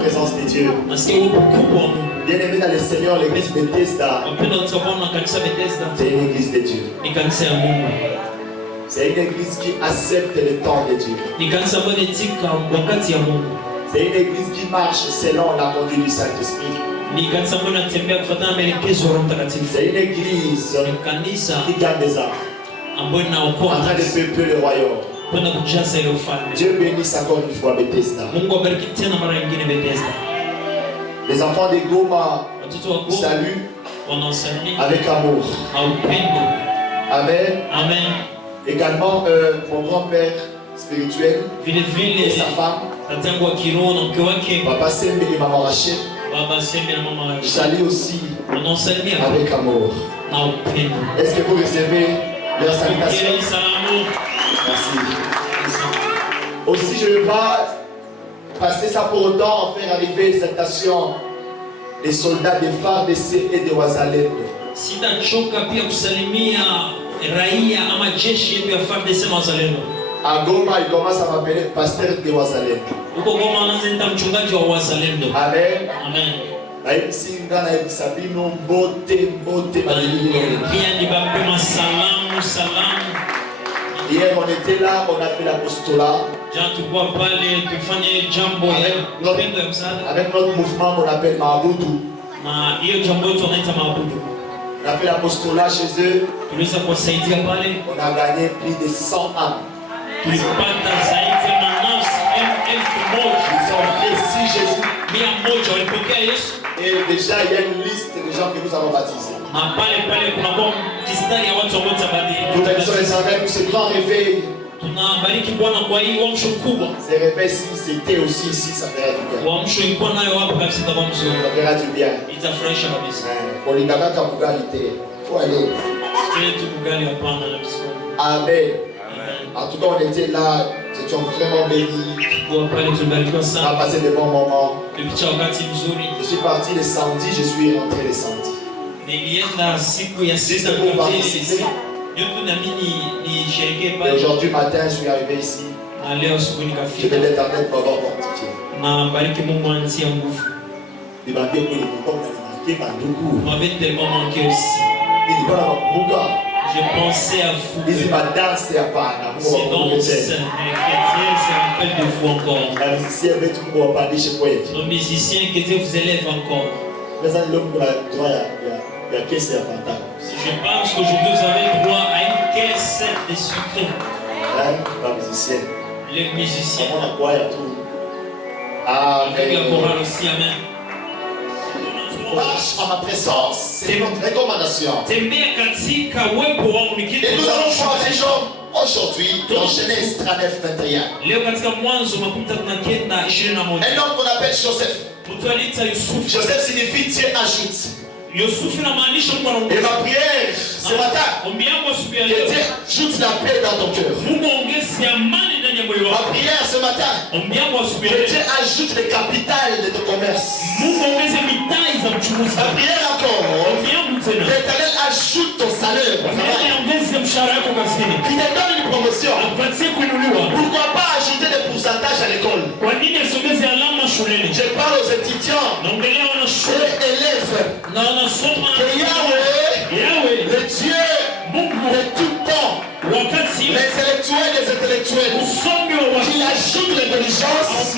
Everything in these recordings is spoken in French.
présence de Dieu. Bien-aimé dans le Seigneur, l'église Bethesda, c'est une église de Dieu. C'est une église qui accepte le temps de Dieu. C'est une église qui marche selon la conduite du Saint-Esprit. C'est une église qui gagne des âmes, en train de peupler le royaume. Dieu bénisse encore une fois Bethesda. Les enfants de Goma saluent avec amour. Amen. Amen. Également mon grand-père spirituel et sa femme, Papa Sembe et Maman Rachel, je salue aussi avec amour. Est-ce que vous recevez leur salutation? Merci. Aussi, je ne vais pas passer ça pour autant en faire arriver les salutations des soldats des FARDC et de Wazalendo. À Goma, il commence à m'appeler pasteur de Wazalendo. Amen. Amen. Hier on était là, on a fait l'apostolat. Avec notre mouvement qu'on appelle Mahaboudou. On a fait l'apostolat chez eux. On a gagné plus de 100 âmes. Ils ont précis Jésus. Et déjà il y a une liste de gens que nous avons baptisés. Nous bénissons les amis pour ce grand réveil. Ces réveils, si c'était aussi ici, ça ferait du bien. Ça ferait du bien. Pour les gars qui ont il faut aller. Amen. En tout cas, on était là, nous étions vraiment bénis. On a passé de bons moments. Je suis parti le samedi, je suis rentré le samedi. Juste pour participer. Et aujourd'hui matin, je suis arrivé ici. Je vais l'Éternel pour avoir fortifié. J'ai pensé à vous. C'est donc chrétien, c'est un peu de vous encore. Nos musiciens, que Dieu vous élève encore. Je pense qu'aujourd'hui vous avez droit à une caisse de sucre. Les musiciens. Avec la chorale aussi, amen. Marche en ma présence, c'est notre recommandation. Et nous allons voir les gens aujourd'hui dans Genèse 39, 21. Un homme qu'on appelle Joseph. Joseph signifie Dieu ajoute. Et ma prière ce matin, que Dieu ajoute la paix dans ton cœur. Ma prière ce matin, que Dieu ajoute le capital de ton commerce. Ma prière encore, que l'Éternel ajoute ton salaire. Qu'il te donne une promotion. Pourquoi pas ajouter des pourcentages à l'école? Je parle aux étudiants et élèves. Que Yahweh, le Dieu de tout temps, les intellectuels, qu'il ajoute l'intelligence,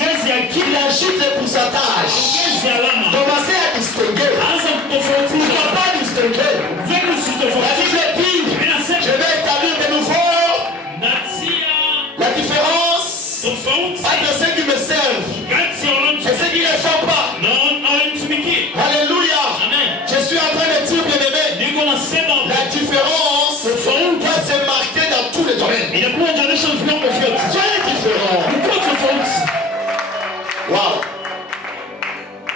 qu'il ajoute les pourcentages. Commencez à distinguer. Pourquoi pas distinguer? La Bible dit, je vais établir de nouveau la différence entre ceux qui me servent et ceux qui ne le font pas. Alléluia. Je suis en train de dire, bien-aimé, la différence doit se marquer dans tous les domaines. Soyez différents. Wow.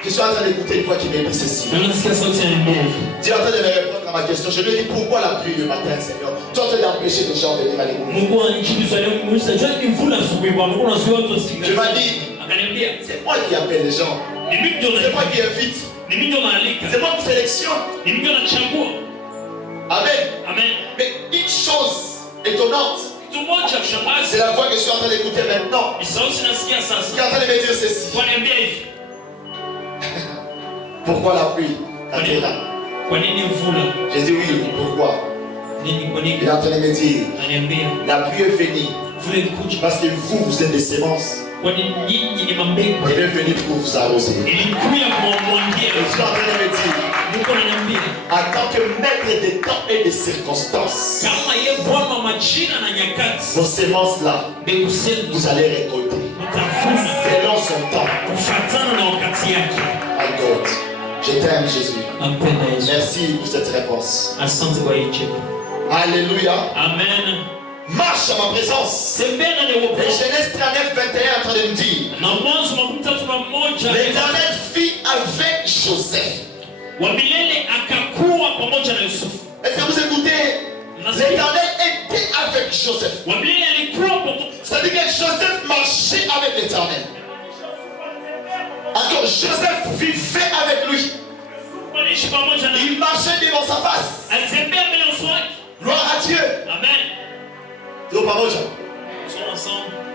Je suis en train d'écouter une voix qui me dit ceci. Dieu est en train de me répondre à ma question. Je lui ai dit pourquoi la pluie le matin, Seigneur? Tu es en train d'empêcher les gens de venir à l'église. Je m'ai dit, c'est moi qui appelle les gens. C'est moi qui invite. C'est moi qui sélectionne. Amen. Mais une chose étonnante, c'est la voix que je suis en train d'écouter maintenant, qui est en train de me dire ceci. Pourquoi la pluie? J'ai dit oui, pourquoi? Il est en train de me dire, la pluie est venue parce que vous êtes des semences. Il est venu pour vous arroser. Et je suis en train de me dire, en tant que maître des temps et des circonstances, vos semences là, vous allez récolter selon son temps. My God, je t'aime Jésus. Merci pour cette réponse. Alléluia. Amen. Marche à ma présence. Et Genèse 39, 21 est en train de me dire, l'Éternel fit avec Joseph. Est-ce que vous écoutez? L'Éternel était avec Joseph. C'est-à-dire que Joseph marchait avec l'Éternel. Alors Joseph vivait avec lui. Il marchait devant sa face. Gloire à Dieu. Amen.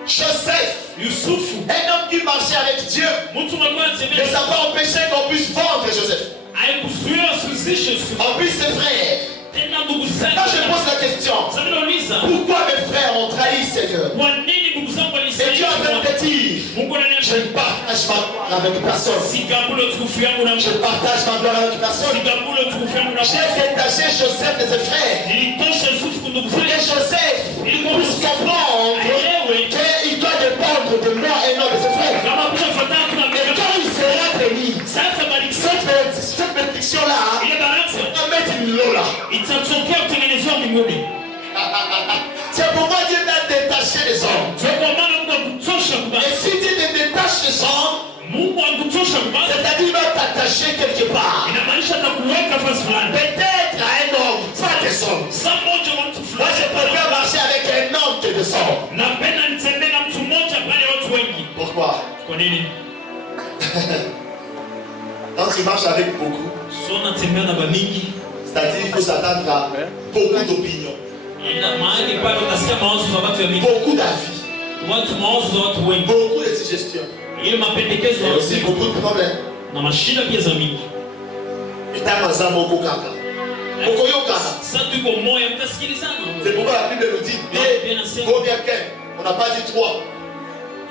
Joseph, un homme qui marchait avec Dieu, ne s'est pas empêché qu'on puisse vendre Joseph. En plus ses frères. Là je pose la question, pourquoi mes frères ont trahi Seigneur? Et Dieu est en train de dire, je ne partage ma gloire avec personne. Je partage ma gloire avec personne. J'ai détaché Joseph de ses frères pour que Joseph puisse comprendre qu'il doit dépendre de moi et non de ses frères. Et quand il sera béni, cette bénédiction-là va mettre une lola. C'est pourquoi Dieu t'a détaché des hommes. Et si Dieu te détache des hommes, c'est-à-dire qu'il va t'attacher quelque part. Peut-être à un homme, pas des hommes. Moi je préfère marcher avec un homme que des hommes. Pourquoi? Quand tu marches avec beaucoup, c'est-à-dire qu'il faut s'attendre à beaucoup d'opinions, beaucoup d'avis, beaucoup de suggestions, et aussi beaucoup de problèmes. Et t'as pensé à beaucoup de caca. C'est pourquoi la Bible nous dit deux vaut bien qu'un. On n'a pas dit trois,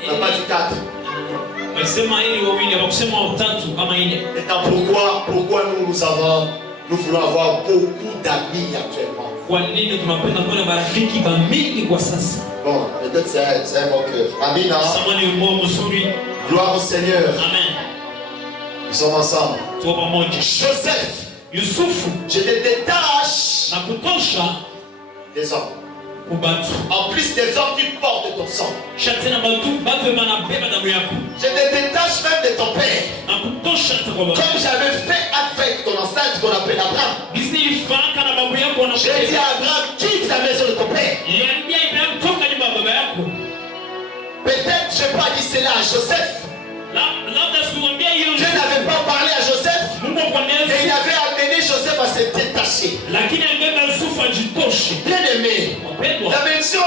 on n'a pas dit quatre. Maintenant pourquoi nous voulons avoir beaucoup d'amis actuellement? Bon, peut-être c'est un bon cœur. Amen. Gloire au Seigneur. Amen. Nous sommes ensemble. Joseph, je te détache des hommes. En plus des hommes qui portent ton sang. Je te détache même de ton père. Comme j'avais fait avec ton ancêtre qu'on appelle Abraham. J'ai dit à Abraham, quitte la maison de ton père. Peut-être je n'ai pas dit cela à Joseph. Dieu n'avait pas parlé à Joseph. Et il avait amené Joseph à se détacher. Bien-aimé, la mention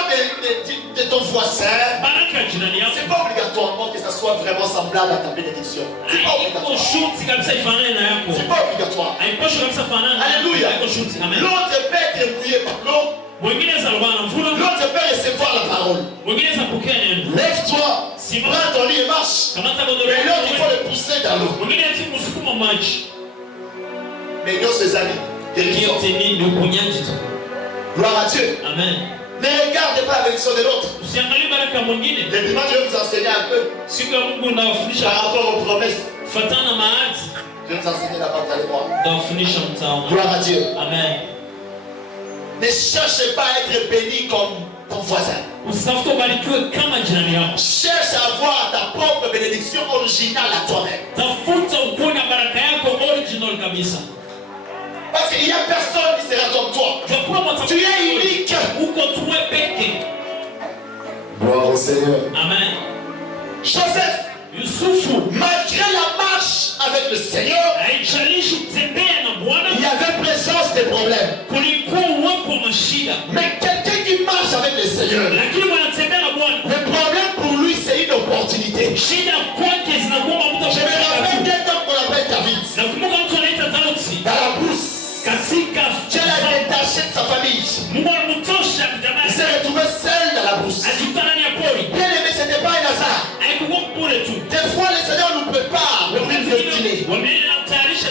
de ton voisin, c'est pas obligatoirement que ça soit vraiment semblable à ta bénédiction. C'est pas obligatoire. C'est pas obligatoire. Alléluia. L'autre peut être mouillé par l'eau. L'autre peut recevoir la parole. Lève-toi, prends ton lit et marche. Mais l'autre, il faut le pousser dans l'eau. Mais nous, ses amis, gloire à Dieu. Amen. Ne regarde pas la bénédiction de l'autre. Le dimanche, je vais vous enseigner un peu par rapport aux promesses. Je vais vous enseigner la parole de moi. Gloire à Dieu. Amen. Ne cherche pas à être béni comme ton voisin. Cherche à avoir ta propre bénédiction originale à toi-même. Parce qu'il n'y a personne qui sera comme toi. Tu es unique. Gloire au Seigneur. Amen. Joseph, malgré la marche avec le Seigneur, il y avait présence des problèmes. Mais quelqu'un qui marche avec le Seigneur, le problème pour lui c'est une opportunité. Je me rappelle d'un homme qu'on appelle David.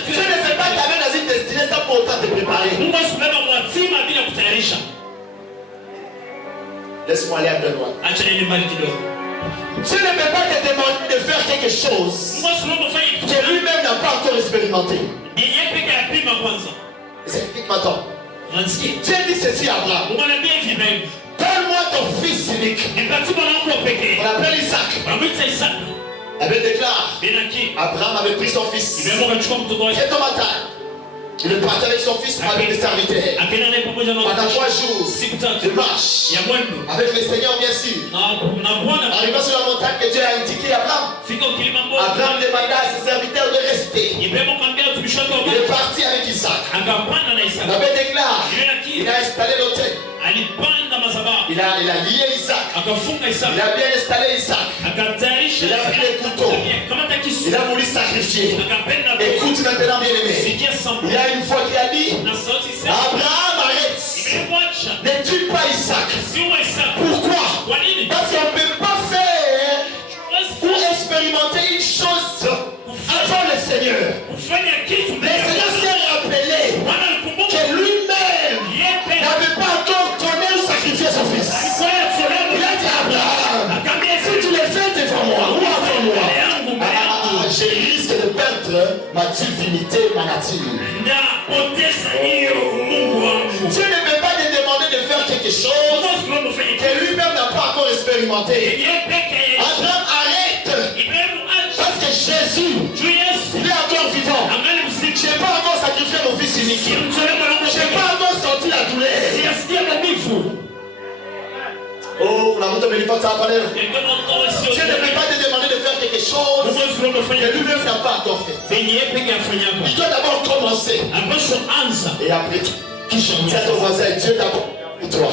Dieu ne fait pas t'amener dans une destinée sans pour autant te préparer. Laisse-moi aller un peu loin. Dieu ne peut pas te demander de faire quelque chose que lui-même n'a pas encore expérimenté. Explique-moi. Dieu dit ceci à Abraham. Donne-moi ton fils unique. On l'appelle Isaac. La Bible déclare Abraham avait pris son fils. C'est ton matin. Il est parti avec son fils avec les serviteurs. Pendant 3 jours de marche avec le Seigneur, bien sûr. Arrivant sur la montagne que Dieu a indiqué à Abraham, Abraham demanda à ses serviteurs de rester. Il est parti avec Isaac. La Bible déclare il a installé l'autel. Il a lié Isaac. Il a bien installé Isaac. Il a pris les couteaux. Il a voulu sacrifier. Écoute maintenant, bien aimé. Il y a une fois qu'il a dit Abraham, arrête. Ne tue pas Isaac. Pourquoi? Parce qu'on ne peut pas faire ou expérimenter une chose avant le Seigneur. Le Seigneur s'est rappelé que lui-même n'avait pas encore donné ou sacrifié son fils. Il a dit à Abraham, si tu le fais devant moi ou avant moi, je risque de perdre ma divinité, ma nature. Dieu ne peut pas te demander de faire quelque chose que lui-même n'a pas encore expérimenté. Abraham, arrête. Parce que Jésus, il est encore vivant. Je n'ai pas encore sacrifié mon fils unique. Je n'ai pas encore senti la douleur. Oh, la route de l'éléphant, ça va parler. Dieu ne peut pas te demander de faire quelque chose que lui-même n'a pas encore fait. Il doit d'abord commencer. Et après, c'est ton voisin, Dieu d'abord et toi.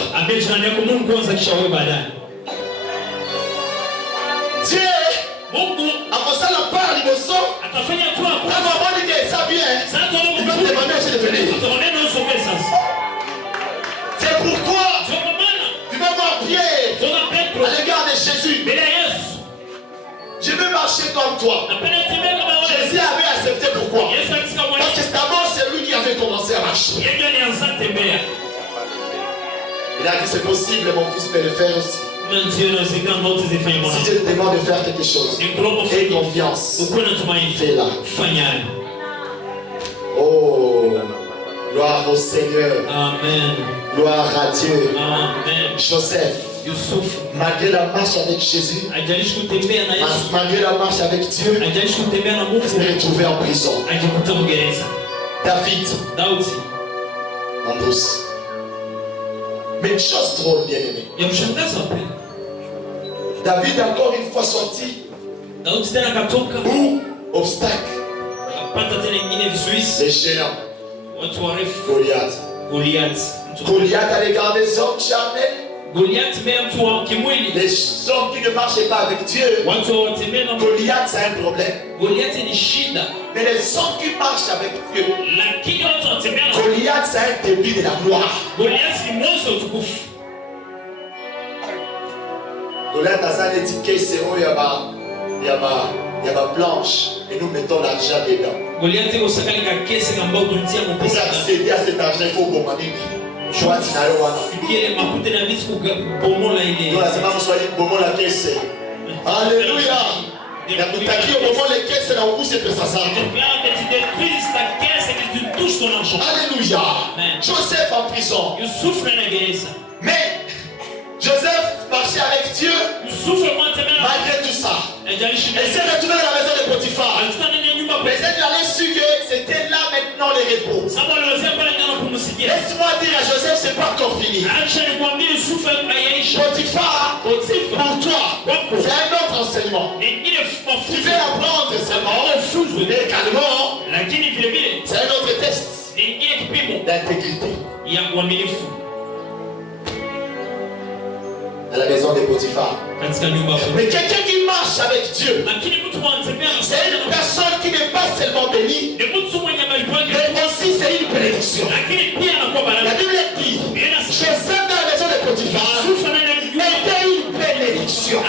Dieu, avant ça, la part du son, avant dit que ça vient, il peut te demander aussi de venir. C'est pourquoi tu vas voir Pierre à l'égard de Jésus. Je veux marcher comme toi. Jésus avait accepté pourquoi? Parce que d'abord c'est lui qui avait commencé à marcher. Il a dit c'est possible, mon fils peut le faire aussi. Si Dieu te demande de faire quelque chose, aie confiance. Fais-la. Oh, gloire au Seigneur. Amen. Gloire à Dieu. Amen. Joseph, malgré la marche avec Jésus, malgré la marche avec Dieu, il s'est retrouvé en prison. David, en brousse. Mais une chose drôle, bien aimé. David encore une fois sorti. Où? Obstacle. Les géants. Goliath à l'égard des hommes charnels. Les hommes qui ne marchaient pas avec Dieu. Goliath, c'est un problème. Mais les hommes qui marchent avec Dieu, Goliath, c'est un début de la gloire. Goliath a dit que c'est où il y a ma planche et nous mettons l'argent dedans. Pour accéder à cet argent, il faut bombarder. Alléluia. Alléluia. Joseph en prison. Mais Joseph marchait avec Dieu malgré tout ça. Il s'est retrouvé dans la maison de Potiphar. Mais il a su que c'était là maintenant le repos. Laisse-moi dire à Joseph, c'est pas encore fini. Potiphar, pour toi, c'est un autre enseignement. Tu veux apprendre seulement, mais également, c'est un autre test d'intégrité. À la maison de Potiphar. Mais quelqu'un qui marche avec Dieu, c'est une personne qui n'est pas seulement bénie, mais aussi c'est une bénédiction. La Bible dit, Joseph dans la maison de Potiphar était une bénédiction.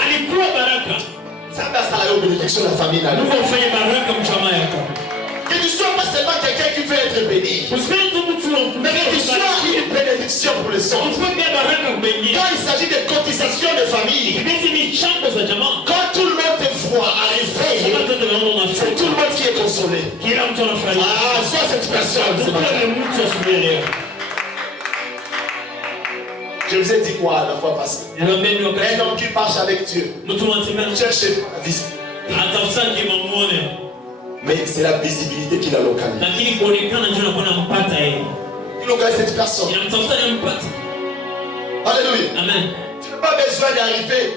Ça va, ça a une bénédiction de la famille. Que tu ne sois pas seulement seulement quelqu'un qui veut être béni, mais que tu sois une bénédiction pour les autres. Quand il s'agit de cotisation de famille, quand tout le monde te voit arriver, c'est tout le monde qui est consolé. Ah, sois cette personne. Je vous ai dit quoi la fois passée? Un homme qui marche avec Dieu cherche la visibilité. Mais c'est la visibilité qui l'a localisé. Il localise cette personne. Alléluia. Amen. Tu n'as pas besoin d'arriver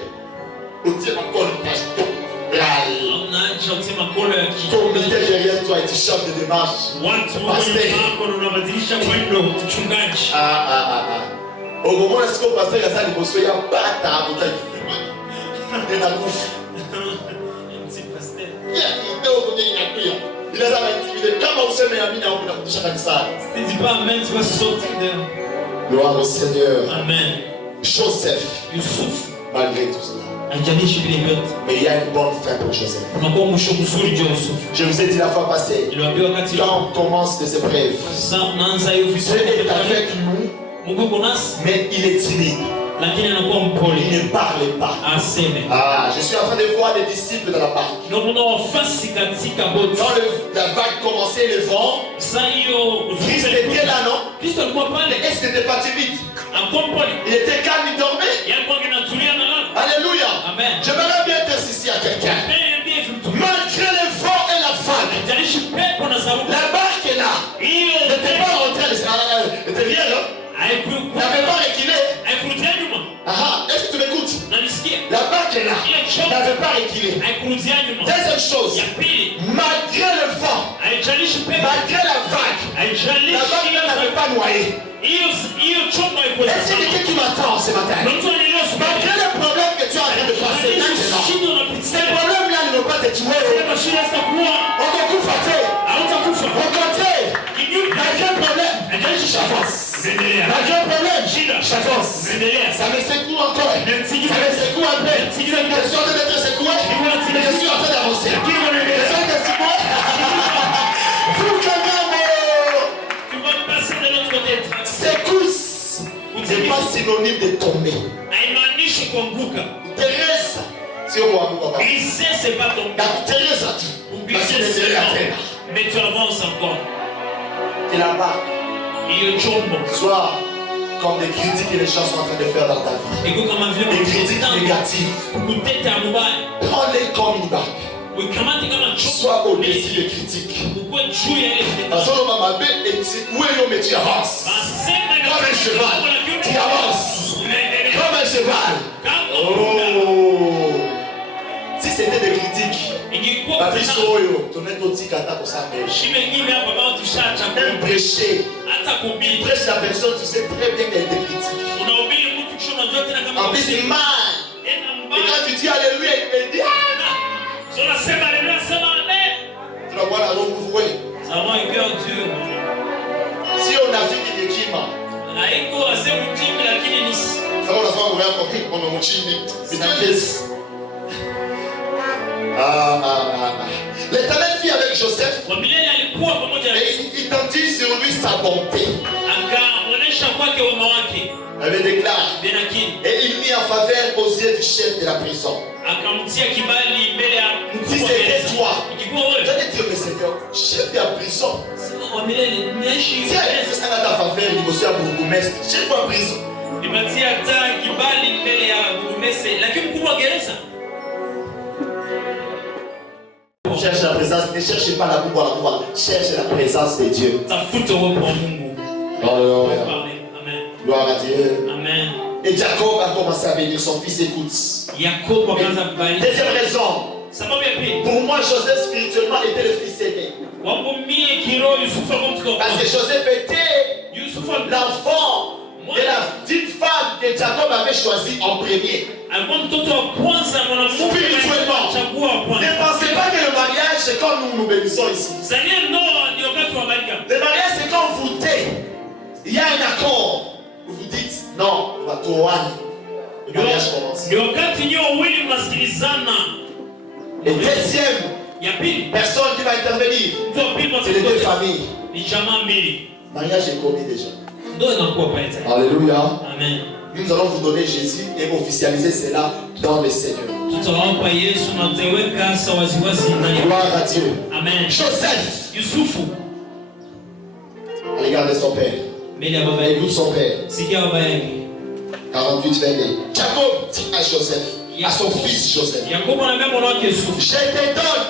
au Dieu encore le pasteur. Ton ministère derrière toi et tu changes de démarche. Au moment où est-ce que le pasteur a ça, il y a pas ta il les a intimidés. Comment vous savez, gloire au Seigneur. Amen. Joseph, malgré tout cela, mais il y a une bonne fin pour Joseph. Je vous ai dit la fois passée, quand on commence des épreuves, Dieu est avec nous, mais il est timide. Il ne parlait pas. Ah, je suis en train de voir les disciples dans la barque. Quand la vague commençait, le vent, Christ était là, non? Mais est-ce qu'il n'était pas timide? Il était calme, il dormait. Alléluia. Amen. J'aimerais bien t'insister à quelqu'un. Malgré le vent et la vague, la barque est là. Il n'était pas rentré à l'intérieur, non? Il n'avait pas reculé. Est-ce que tu m'écoutes? La barque est là. Il n'avait pas reculé. Deuxième chose, malgré le vent, malgré la vague n'avait pas noyé. Est-ce qu'il y a quelqu'un qui m'attend ce matin? Malgré le problème que tu es en train de passer maintenant, ces problèmes-là ne vont pas te tuer. On va tout faire. Au contraire, malgré le problème, j'avance. Malgré le problème, j'avance. Ça me secoue encore. Ça me secoue un peu. Je suis en train d'être secoué, mais je suis en train d'avancer. Je suis en train de secouer. Secousse n'est pas synonyme de tomber. Teresa, c'est au moins papa. Glisser, c'est pas tomber. Teresa, mais tu avances encore. Et la barque. Soit comme des critiques que les gens sont en train de faire dans ta vie. Des critiques négatives. Prends-les comme une barque. Sois au-dessus des critiques. Parce que mais tu avances. Comme un cheval. Tu avances. Comme un cheval. Oh. Si c'était des critiques, la vie soyo, ton éthique attaque au sang. Même prêcher. Il prêche la personne, tu sais très bien qu'elle te critique. En plus, c'est mal. Et quand tu dis Alléluia, elle dit tu dois voir la robe ouverte. Si on a vu qu'il est qui, l'Éternel vit avec Joseph et il tendit sur lui sa bonté. Il avait déclaré et il mit en faveur aux yeux du chef de la prison. Si c'était toi, j'allais dire, mais Seigneur, chef de la prison, si elle est à ta faveur, il dit, monsieur Bourgoumestre, chef de la prison. Cherche la présence, ne cherchez pas la pouvoir, cherche la présence de Dieu. Alléluia. Gloire à Dieu. Amen. Et Jacob a commencé à bénir son fils, écoute. Deuxième raison. Pour moi, Joseph spirituellement était le fils aîné. Parce que Joseph était l'enfant de la petite femme que Jacob avait choisie en premier. Spirituellement. Ne pensez pas que le mariage c'est quand nous bénissons ici. Le mariage c'est quand vous dites, il y a un accord. Vous dites non, on va tout. Le mariage commence. Et deuxième Personne qui va intervenir. C'est les deux familles. Mariage est commis déjà. Alléluia. Amen. Nous allons vous donner Jésus et officialiser cela dans le Seigneur. Gloire à Dieu. Amen. Joseph. Yusufu. Regardez son père. Et nous son père. 48 22. Jacob dit à Joseph, à son fils Joseph, je te donne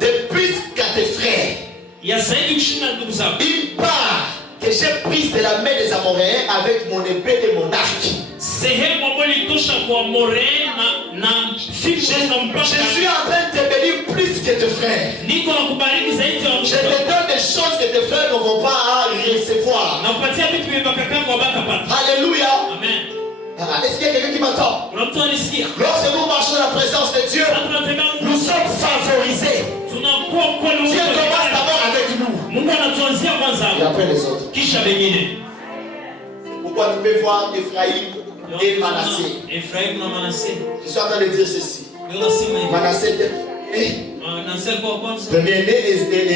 de plus qu'à tes frères une part que j'ai prise de la main des Amoréens avec mon épée et mon arc. Je suis en train de te bénir plus que tes frères. Je te donne des choses que tes frères ne vont pas recevoir. Alléluia. Amen. Est-ce qu'il y a quelqu'un qui m'attend? Lorsque nous marchons dans la présence de Dieu, nous sommes favorisés. Dieu commence d'abord avec nous et après les autres. Pourquoi nous pouvons voir Ephraïm et Manassé? Je suis en train de dire ceci. Manassé était premier-né et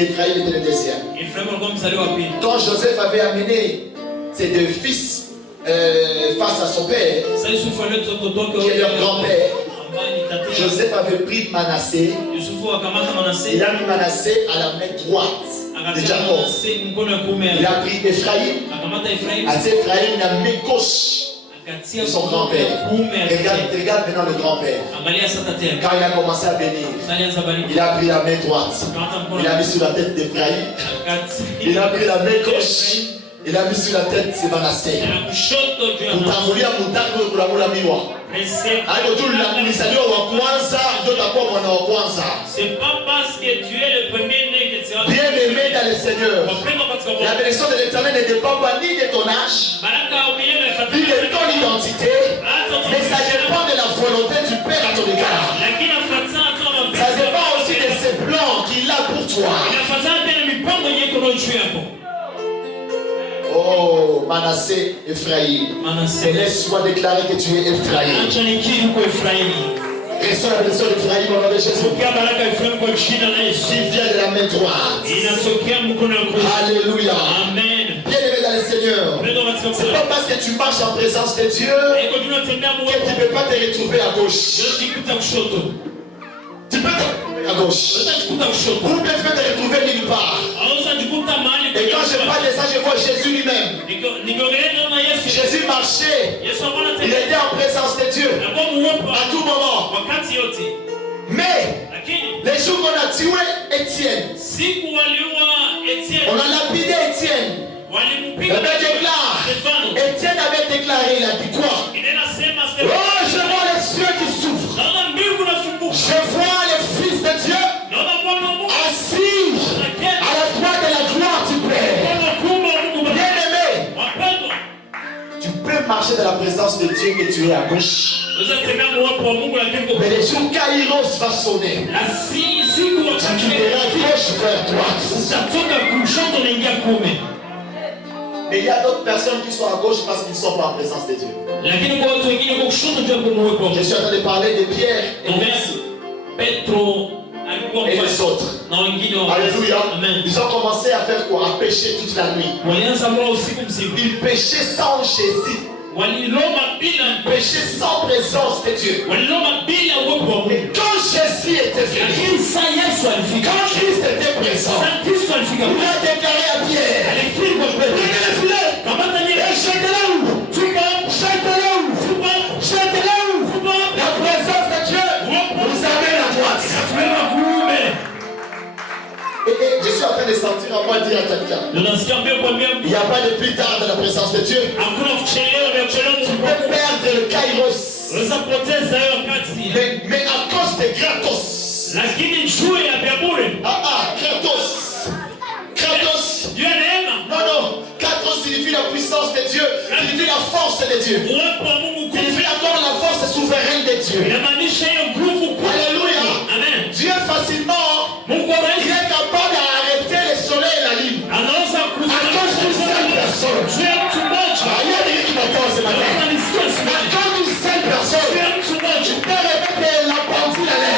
Ephraïm était le deuxième. Quand Joseph avait amené ses deux fils face à son père, qui est leur grand-père, Joseph avait pris Manassé. Il a mis Manassé à la main droite de Jacob. Il a pris Ephraïm. À Ephraïm, il a mis gauche de son grand-père. Regarde maintenant le grand-père. Quand il a commencé à bénir, il a pris la main droite. Il a mis sur la tête d'Ephraïm. Il a pris la main gauche. Il a mis sur la tête de Manassé. C'est pas parce que tu es le premier-né que tu as bien aimé dans le Seigneur. La bénédiction de l'Éternel ne dépend pas ni de ton âge, ni de ton identité, mais ça dépend de la volonté du Père à ton égard. Ça dépend aussi de ses plans qu'il a pour toi. Oh, Manassé, Ephraïm. Laisse-moi déclarer que tu es Ephraïm. Reçois la bénédiction d'Ephraïm au nom de Jésus. Qui vient de la main droite. Alléluia. Amen. Bien-aimé dans le Seigneur. C'est pas parce que tu marches en présence de Dieu que tu ne peux pas te retrouver à gauche. Tu peux te retrouver à gauche. Ou bien tu peux te retrouver nulle part. Et quand je parle de ça, je vois Jésus lui-même. Jésus marchait. Il était en présence de Dieu à tout moment. Mais les jours qu'on a tué Étienne, on a lapidé Étienne. Étienne avait déclaré, il a dit quoi? Oh, je vois les cieux qui souffrent. Je vois les fils de Dieu assis à la droite de la gloire du Père. Bien-aimé, tu peux marcher dans la présence de Dieu et tu es à gauche. Mais les jours Kairos va sonner. Tu verras gauche vers droite. Mais il y a d'autres personnes qui sont à gauche parce qu'ils ne sont pas en présence de Dieu. Je suis en train de parler de Pierre et les autres. Alléluia. Ils ont commencé à faire quoi? À pécher toute la nuit. Ils péchaient sans Jésus. Péché sans présence de Dieu. Et quand Jésus était venu, quand Christ était présent, il a déclaré à Pierre, prenez le filet, et jetez-le où? Jetez-le où? Jetez-le où? La présence de Dieu vous amène à droite. Et je suis en train de sentir en moi dire à quelqu'un, il n'y a pas de plus tard dans la présence de Dieu. Tu peux perdre le Kairos, mais à cause de Kratos. Kratos. Non, Kratos signifie la puissance de Dieu, signifie la force de Dieu, signifie encore la force souveraine de Dieu. Alléluia. Dieu facilement, il est capable d'arrêter le soleil et la lune à cause d'une seule personne. Il y a des qui m'attendent ce matin. À cause d'une seule personne, tu peux remettre la pendule à l'air.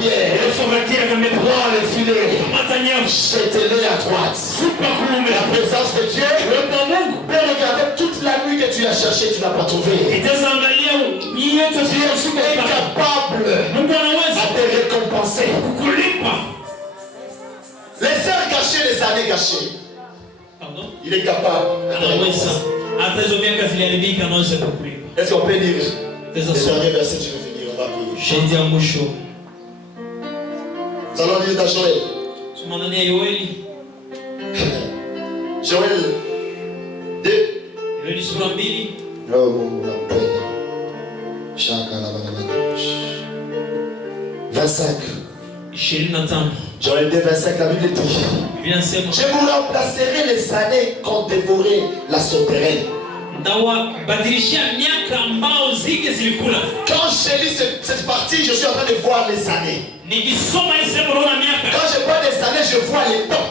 pierre. Prends le filet. Jetez-les à droite. La présence de Dieu peut regarder toute la nuit que tu l'as cherché, tu n'as pas trouvé. Tu es capable à te récompenser. Les heures gâchées, les années gâchées. Il est capable. Est-ce qu'on peut dire les derniers versets, je vais finir, on va prier. Nous allons lire dans Joël. Joël 2. Oh mon Dieu. 25. Joël 2, 25, la Bible dit: je vous remplacerai les années qu'ont dévoré la sauterelle. Quand je lis cette partie, je suis en train de voir les années. Quand je vois les années, je vois les temps.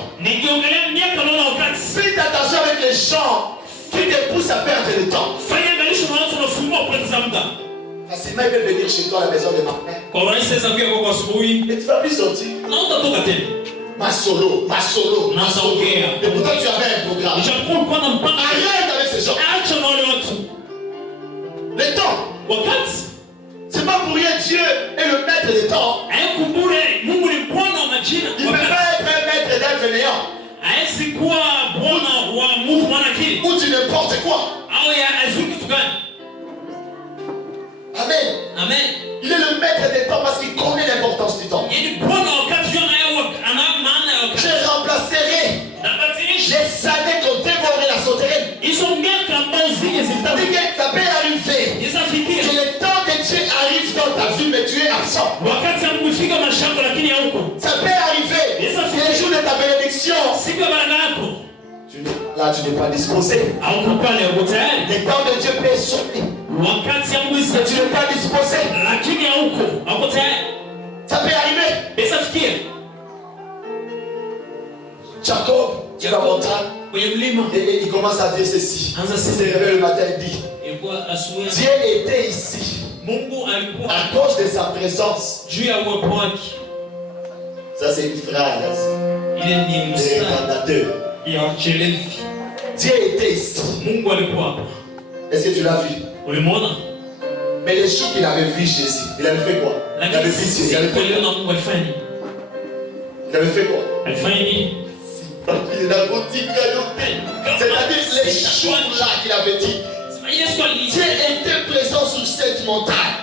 Faites attention avec les gens qui te poussent à perdre le temps. Facilement, ils peuvent venir chez toi à la maison de ma mère. Et tu vas plus sortir. Ma solo. Et pourtant tu avais un programme. Arrête avec ces gens. Le temps. C'est pas pour rien Dieu est le maître des temps. Il ne peut pas être un maître d'un fainéant. Ou du n'importe quoi. Amen. Il est le maître des temps parce qu'il connaît l'importance du temps. Je remplacerai les années qu'on dévorait la sauterelle. C'est-à-dire que ça peut arriver que le temps de Dieu arrive dans ta vie, mais tu es absent. Ça peut arriver que le jour de ta bénédiction, là tu n'es pas disposé. Le temps de Dieu peut sonner. Mais tu n'es pas disposé. Ça peut arriver. Jacob, tu vas monter. Et il commence à dire ceci. Il se réveille le matin et dit: Dieu était ici à cause de sa présence. Ça c'est une phrase. C'est récandateur. Dieu était ici. Est-ce que tu l'as vu? Mais les jours qu'il avait vu Jésus, il avait fait quoi? Il avait vu Dieu. Il avait fait quoi? C'est-à-dire les jours-là qu'il avait dit, Dieu était présent sur cette montagne.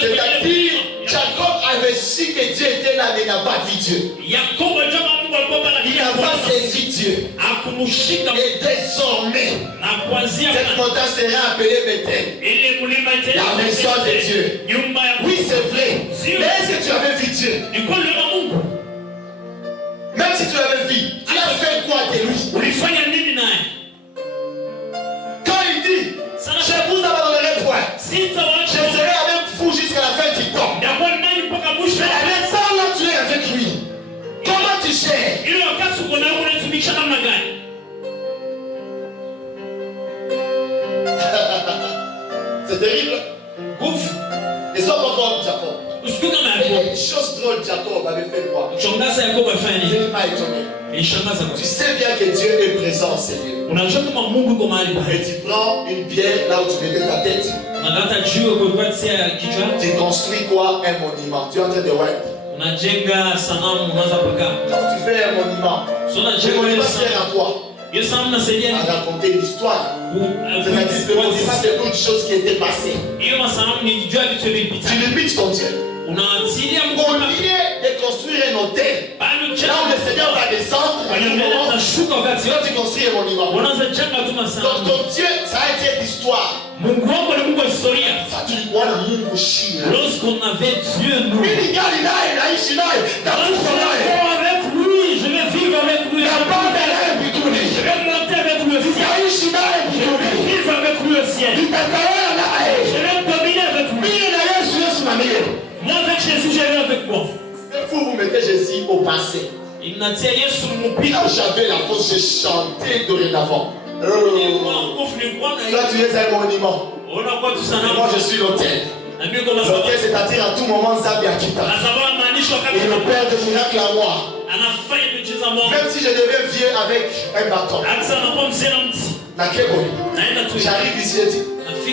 C'est-à-dire, Jacob avait su que Dieu était là, mais il n'a pas vu Dieu. Il n'a pas saisi Dieu. Et désormais, cette montagne sera appelée Bethel, la maison de Dieu. Oui, c'est vrai. Mais est-ce que tu avais vu Dieu? Même si tu l'avais vu, tu as fait quoi de lui? Quand il dit, je vous abandonnerai point, je serai avec vous jusqu'à la fin du temps. Mais sans là tu es avec lui, comment tu gères? C'est terrible. Ouf. Et ça encore Jacob. Et une chose drôle, Jacob avait fait quoi? Je n'ai pas étonné. Tu sais bien que Dieu est présent au Seigneur. Et tu prends une pierre là où tu mettais ta tête. Tu construis quoi? Un monument. Tu es en train de voir. Quand tu fais un monument, le monument sert à quoi? À raconter une histoire. C'est-à-dire que le monument c'est une chose qui était passée. Tu limites ton Dieu. Au lieu de construire un hôtel, là où le Seigneur va descendre, là tu construis un monument. Donc ton Dieu, ça a été l'histoire. Lorsqu'on avait Dieu, nous. Avec lui, je vais vivre avec lui. Je vais monter avec lui. Je vais vivre avec lui au ciel. Je vais dominer avec lui. Moi avec Jésus, je vais avec moi. Vous mettez Jésus au passé. Quand j'avais la voix, je chantais dorénavant. Toi tu es un monument. Moi je suis l'autel. Donc, c'est-à-dire à tout moment, Zabi Akita. Et le Père de miracle à moi. Même si je deviens vieux avec un bâton. J'arrive ici et dis,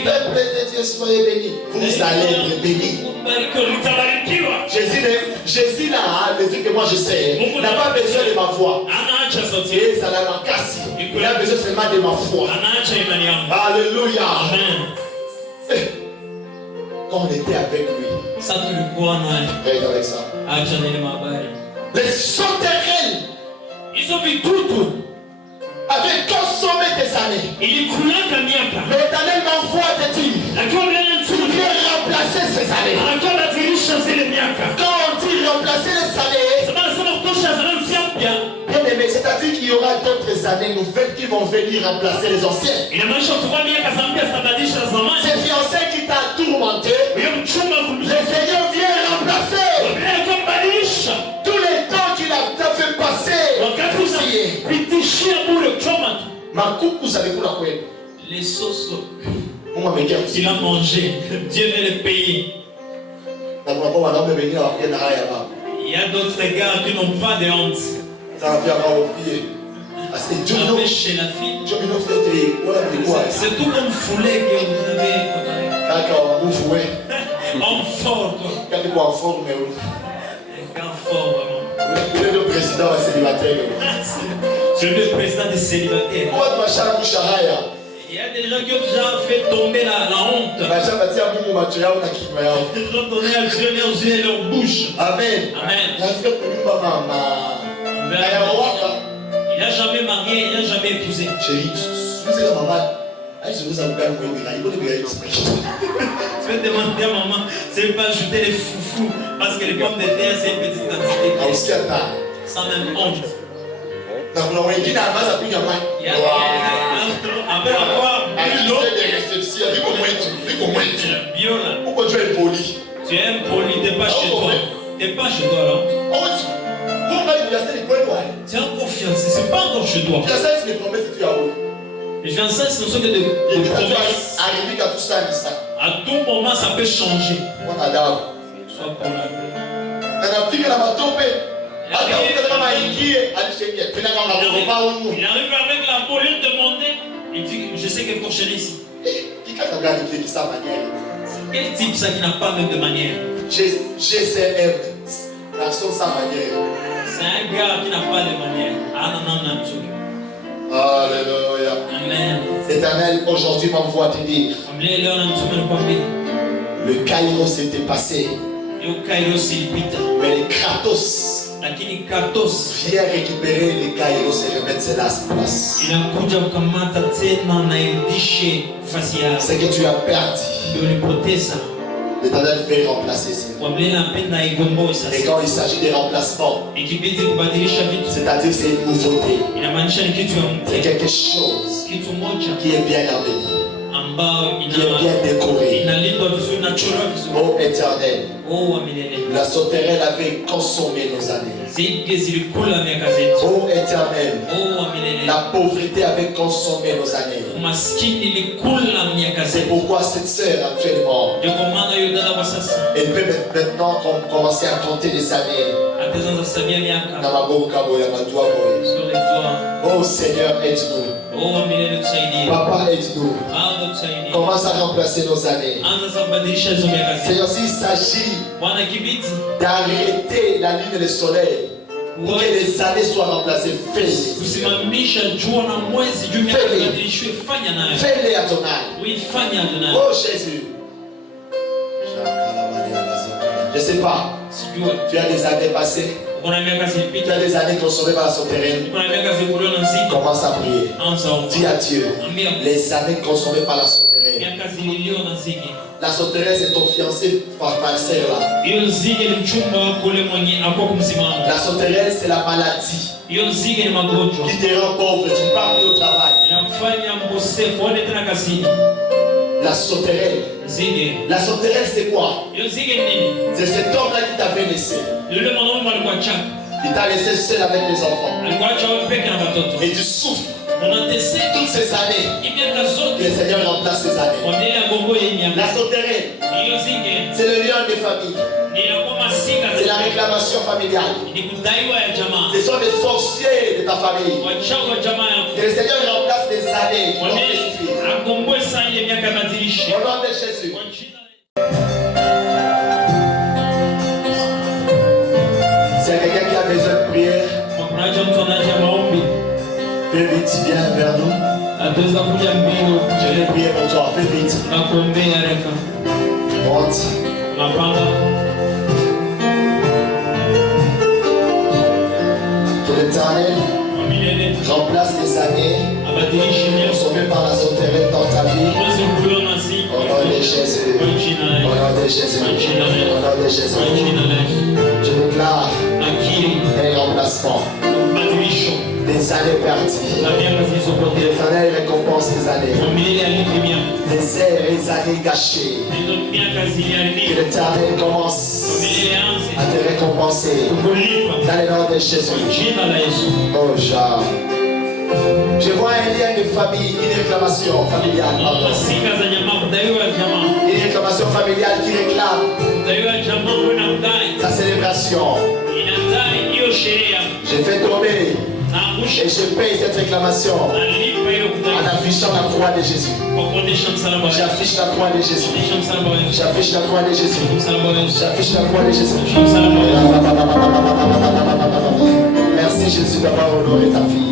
peuple de Dieu, soyez bénis. Vous allez être bénis. Jésus là, le truc que moi je sais, il n'a pas besoin de ma voix. Et ça l'a cassé. Il a besoin seulement de ma foi. Alléluia. Quand on était avec lui. Regarde avec ça. Les sauterelles. Ils ont vu tout. Avait consommé tes années. L'Éternel m'envoie te dire. Tu viens remplacer ces années. Quand on dit remplacer les années, bien aimé, c'est-à-dire qu'il y aura d'autres années nouvelles qui vont venir remplacer les anciennes. Ces fiancés qui t'a tourmenté, le Seigneur vient remplacer. Tous les temps qu'il a fait passer. Les sauces qu'il a mangé, Dieu veut les payer. Il y a d'autres gars qui n'ont pas de honte. Chez la fille, c'est tout comme foulet que vous avez. En fort, toi. Un gars fort, vraiment. Le président célibataire. Je suis le président des célibataires. Il y a des gens qui ont déjà fait tomber la honte. Ils ont donné à Dieu leurs yeux et leur bouche. Amen. Il n'a jamais marié, il n'a jamais épousé. Chérie, tu peux demander à maman, c'est pas ajouter les foufous parce que les pommes de terre c'est une petite quantité. Sans même honte. Il y a après avoir bio là. Pourquoi tu es poli? Tu es impoli, tu n'es pas chez toi. Tu n'es pas chez toi là. Tu es encore fiancé, c'est pas encore chez toi. Les fiançailles ce ne sont que des promesses. À tout moment ça peut changer. Sois pour il arrive avec la peau, il demandait, il dit, je sais que pour chérir ici. Quel type ça qui n'a pas même de manière? GCM, l'action sans manière. C'est un gars qui n'a pas de manière. Ah non, non, non, non. Alléluia. Amen. L'Éternel aujourd'hui m'envoie te dire. Le Caïro s'était passé. Mais les Kratos vient récupérer les Caïros et remettre cela à sa place. Ce que tu as perdu, l'Éternel veut remplacer cela. Et quand il s'agit des remplacements, c'est-à-dire c'est une nouveauté, c'est quelque chose qui est bien amené, qui est bien décoré. Oh Éternel, la sauterelle avait consommé nos années. Oh Éternel, la pauvreté avait consommé nos années. C'est pourquoi cette sœur actuellement, elle peut maintenant commencer à compter les années. Oh Seigneur, aide-nous. Papa, aide-nous. Commence à remplacer nos années. Seigneur, s'il s'agit d'arrêter la lune et le soleil pour que les années soient remplacées, fais-les. Fais-les à ton âme. Oh Jésus. Je ne sais pas. Tu as des années passées. Tu as des années consommées par la sauterelle. Commence à prier. Dis à Dieu. Les années consommées par la sauterelle. La sauterelle, c'est ton fiancé par parcelle là. La sauterelle, c'est la maladie qui te rend pauvre. Tu ne pars plus au travail. La sauterelle. La sauterelle, c'est quoi? C'est cet homme-là qui t'avait laissé. Il t'a laissé seul avec les enfants. Et tu souffres. toutes ces années, que le Seigneur remplace ces années. La sauterelle, c'est le lion des familles. C'est la réclamation familiale. Ce sont les sorciers de ta famille. Que le Seigneur remplace des années qui vont suffire. Au nom de Jésus. C'est quelqu'un qui a besoin de prière. Fais vite, viens vers nous. Je vais prier pour toi. Fais vite. Monte. Que l'Éternel remplace les années consommées par la sauterelle dans ta vie. Au nom de Jésus. Au nom de Jésus. Au nom de Jésus. Je déclare un remplacement des années perdues. L'Éternel récompense les années. Les heures et les années gâchées. Que l'Éternel commence à te récompenser. Dans le nom de Jésus. Oh, Jean. Je vois un lien de famille, une réclamation familiale. Une réclamation familiale qui réclame sa célébration. Je fais tomber et je paye cette réclamation en affichant la croix de Jésus. J'affiche la croix de Jésus. J'affiche la croix de Jésus. J'affiche la croix de Jésus. Merci Jésus d'avoir honoré ta fille.